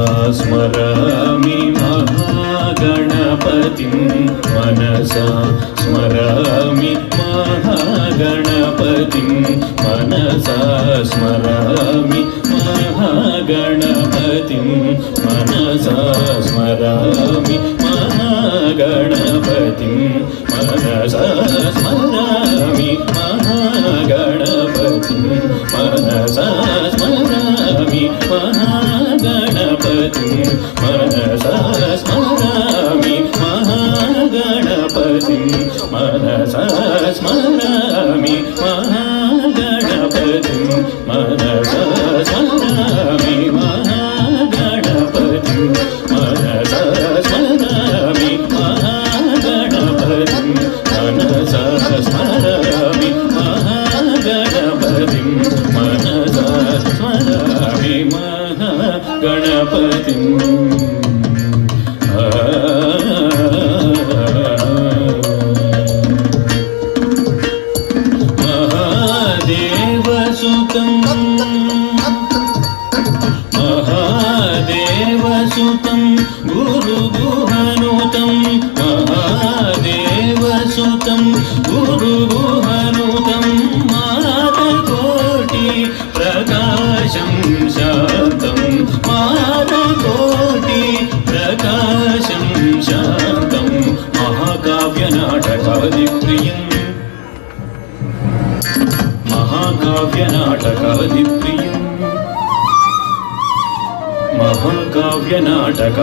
स्मरामि महागणपतिं मनसा स्मरामि महागणपतिं मनसा स्मरामि महागणपतिं मनसा स्मरामि महागणपतिं मनसा स्मरामि महागणपतिं मनसा स्मरामि महागणपतिं मनसा स्मरामि महागणपतिं मनसा स्मरामि महागणपतिं मनसा स्मरामि महागणपतिं मनसा स्मरामि महागणपतिं मनसा स्मरामि महागणपतिं मनसा स्मरामि महागणपतिं महादेवसुतं गुरुगुहनुतं महादेवसुतं गुरुगुहनुतं मानकोटि प्रकाशं शान्तं मानकोटि प्रकाशं शान्तं महाकाव्यनाटकादिप्रियं महाकाव्यनाटकादिप्रियं महाकाव्यनाटक